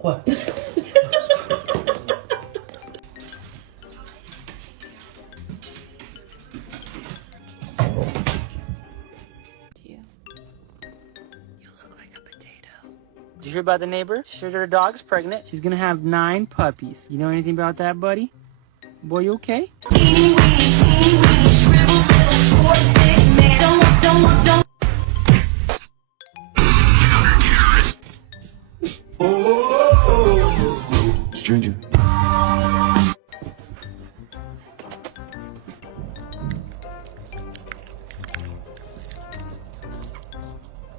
What? Did you hear about the neighbor? She said her dog's pregnant. She's gonna have 9 puppies. You know anything about that, buddy? Boy, you okay? Stranger.